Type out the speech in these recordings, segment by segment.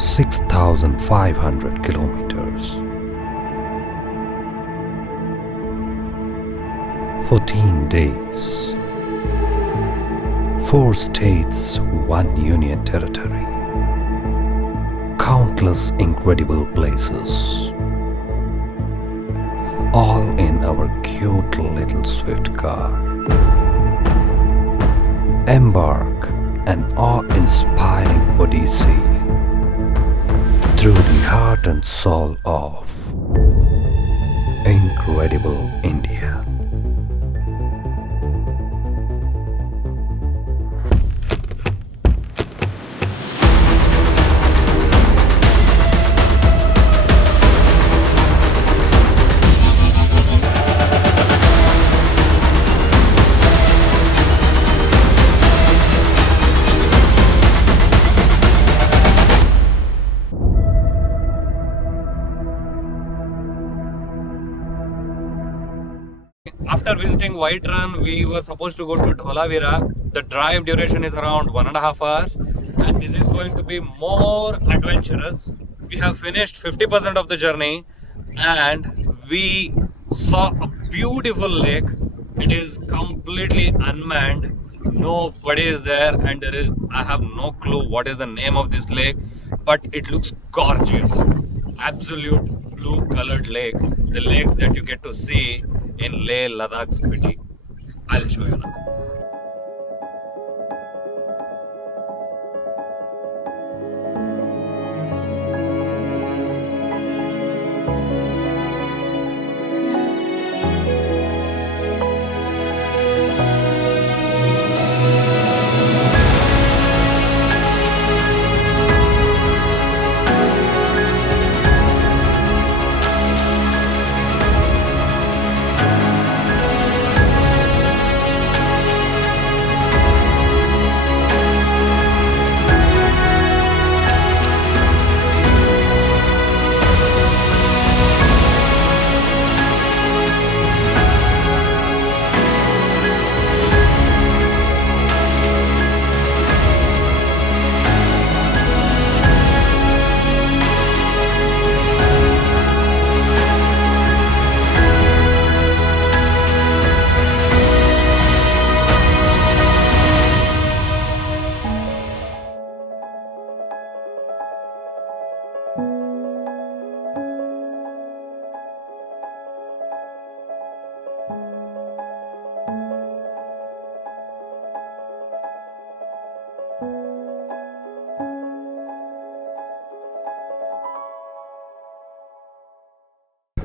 6,500 kilometers. 14 days. 4 states, 1 union territory. Countless incredible places. All in our cute little swift car. Embark an awe-inspiring odyssey through the heart and soul of incredible India. After visiting White Run, we were supposed to go to Dholavira. The drive duration is around 1.5 hours, and this is going to be more adventurous. We have finished 50% of the journey, and we saw a beautiful lake. It is completely unmanned. Nobody is there, and I have no clue what is the name of this lake, but it looks gorgeous. Absolute blue colored lake. The lakes that you get to see in Leh Ladakh Spiti. I'll show you now.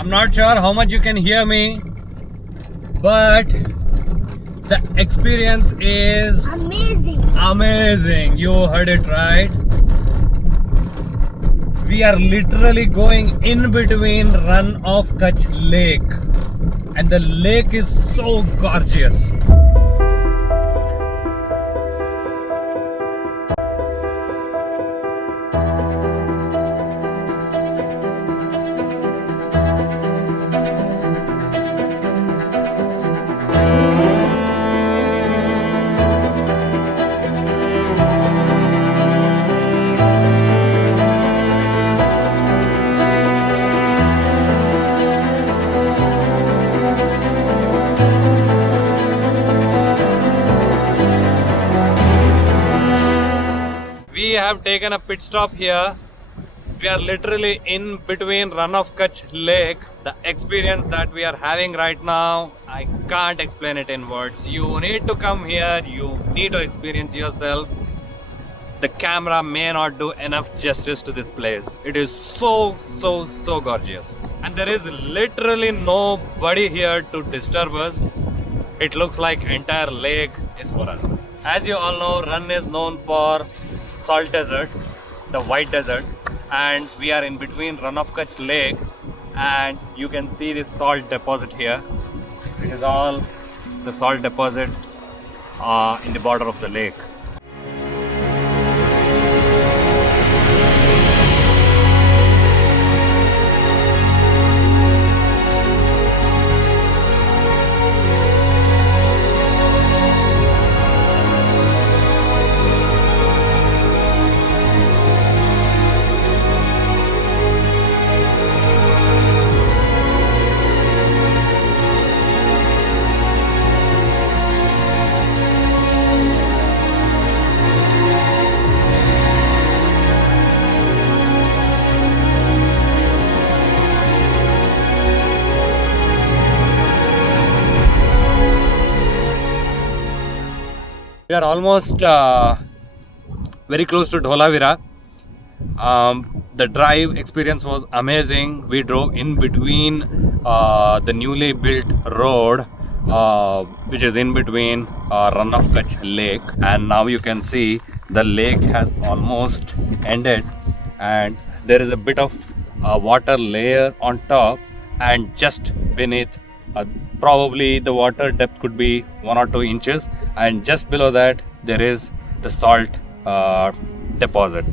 I'm not sure how much you can hear me, but the experience is amazing. You heard it right. We are literally going in between Run of Kutch Lake, and the lake is so gorgeous. We have taken a pit stop here. We are literally in between Run of Kutch Lake. The experience that we are having right now, I can't explain it in words. You need to come here, you need to experience yourself. The camera may not do enough justice to this place. It is so gorgeous. And there is literally nobody here to disturb us. It looks like entire lake is for us. As you all know, Run is known for salt desert, the white desert, and we are in between Run of Kutch Lake, and you can see this salt deposit here. It is all the salt deposit in the border of the lake. We are almost very close to Dholavira. The drive experience was amazing. We drove in between the newly built road, which is in between Run of Kutch Lake, and now you can see the lake has almost ended, and there is a bit of water layer on top, and just beneath, probably the water depth could be 1 or 2 inches, and just below that there is the salt deposit.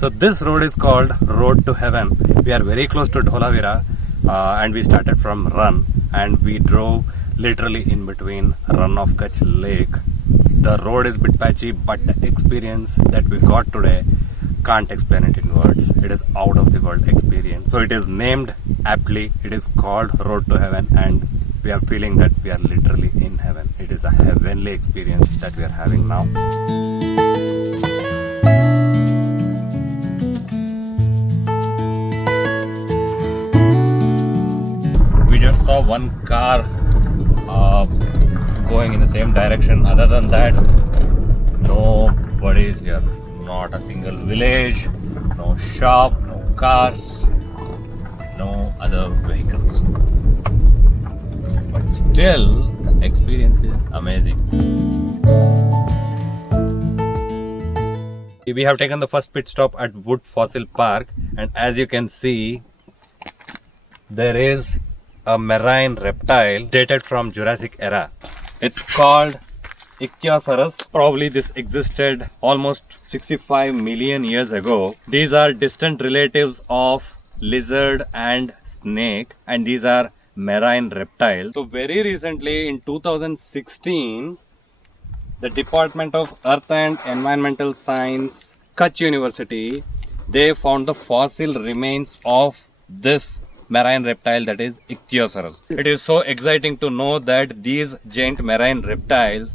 So this road is called Road to Heaven. We are very close to Dholavira, and we started from Run, and we drove literally in between Run of Kutch Lake. The road is bit patchy, but the experience that we got today, can't explain it in words. It is out of the world experience. So it is named aptly. It is called Road to Heaven, and we are feeling that we are literally in heaven. It is a heavenly experience that we are having now. We just saw one car going in the same direction. Other than that, nobody is here. Not a single village, no shop, no cars, no other vehicles. But still, the experience is amazing. We have taken the first pit stop at Wood Fossil Park, and as you can see, there is a marine reptile dated from Jurassic era. It's called Ichthyosaurus. Probably this existed almost 65 million years ago. These are distant relatives of lizard and snake, and these are marine reptiles. So very recently in 2016, the Department of Earth and Environmental Science, Kutch University, they found the fossil remains of this marine reptile, that is Ichthyosaurus. It is so exciting to know that these giant marine reptiles,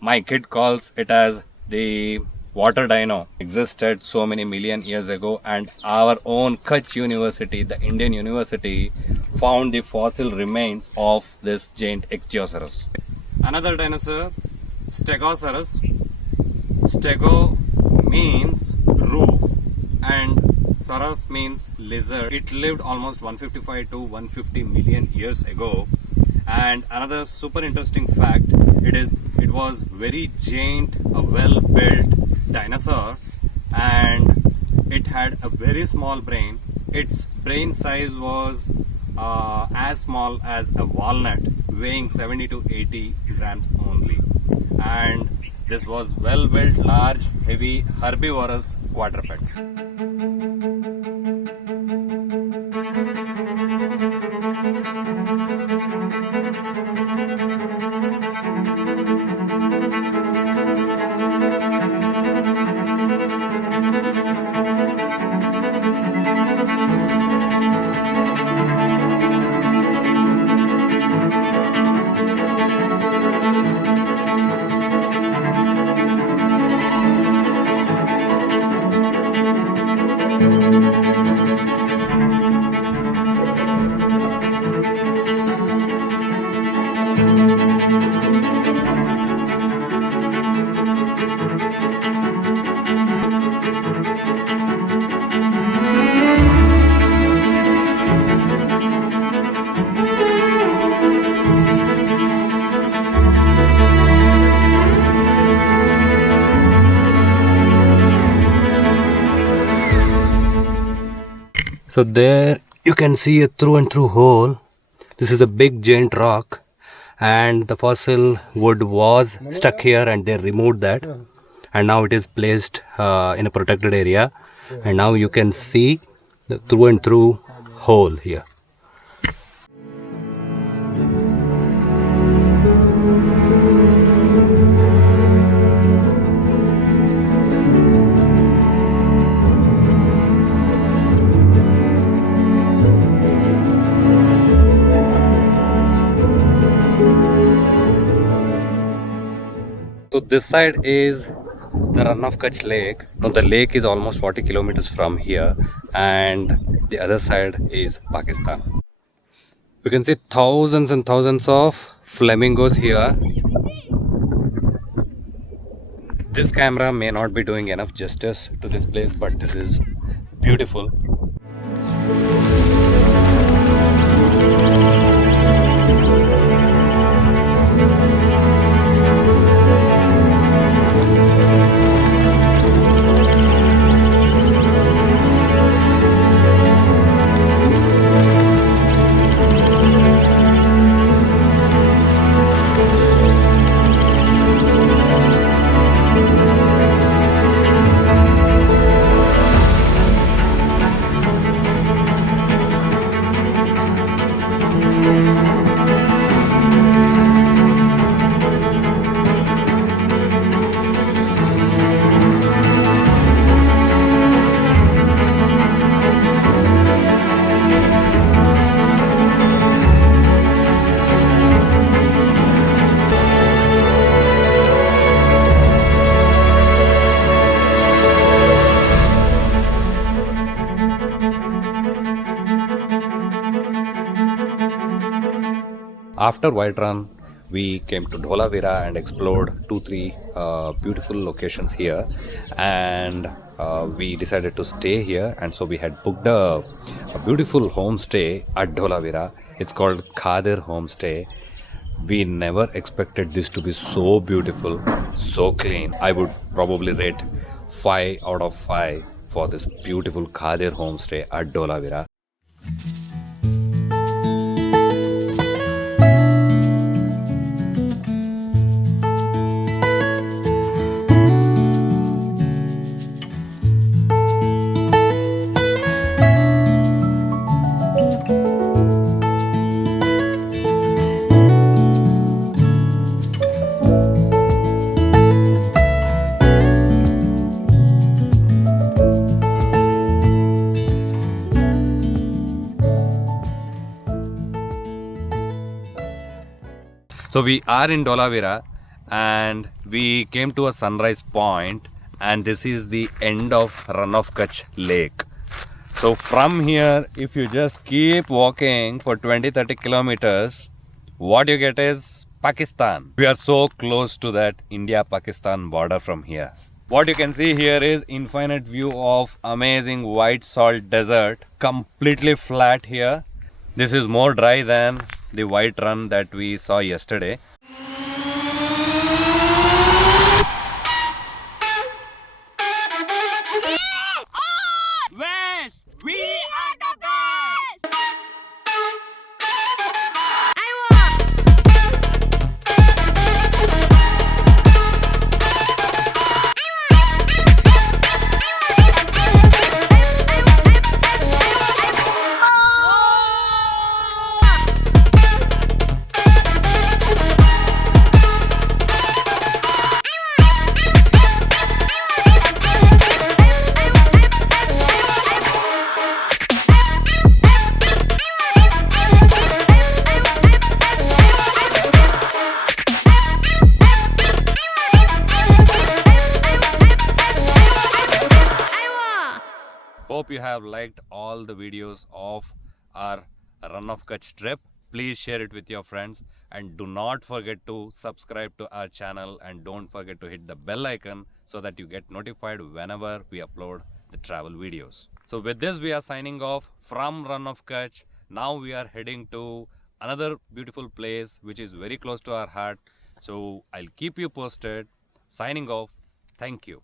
my kid calls it as the water dino, existed so many million years ago, and our own Kutch University, the Indian university, found the fossil remains of this giant Ichthyosaurus. Another dinosaur, Stegosaurus. Stego means roof and Saurus means lizard. It lived almost 155 to 150 million years ago. And another super interesting fact, it was very giant, a well-built dinosaur, and it had a very small brain. Its brain size was as small as a walnut, weighing 70 to 80 grams only. And this was well-built, large, heavy, herbivorous quadrupeds. So there you can see a through and through hole. This is a big giant rock, and the fossil wood was stuck here and they removed that, and now it is placed in a protected area, and now you can see the through and through hole here. So this side is the Run of Kutch Lake. Now the lake is almost 40 kilometers from here, and the other side is Pakistan. You can see thousands and thousands of flamingos here. This camera may not be doing enough justice to this place, but this is beautiful. After White Run, we came to Dholavira and explored 2-3 beautiful locations here, and we decided to stay here, and so we had booked a beautiful homestay at Dholavira. It's called Khadir Homestay. We never expected this to be so beautiful, so clean. I would probably rate 5 out of 5 for this beautiful Khadir Homestay at Dholavira. So we are in Dholavira and we came to a sunrise point, and this is the end of Run of Kutch Lake. So from here, if you just keep walking for 20-30 kilometers, what you get is Pakistan. We are so close to that India-Pakistan border from here. What you can see here is infinite view of amazing white salt desert, completely flat here. This is more dry than the White Run that we saw yesterday. West, we are the best! Hope you have liked all the videos of our Run of Kutch trip. Please share it with your friends, and do not forget to subscribe to our channel, and don't forget to hit the bell icon so that you get notified whenever we upload the travel videos. So with this, we are signing off from Run of Kutch. Now we are heading to another beautiful place which is very close to our heart. So I'll keep you posted. Signing off. Thank you.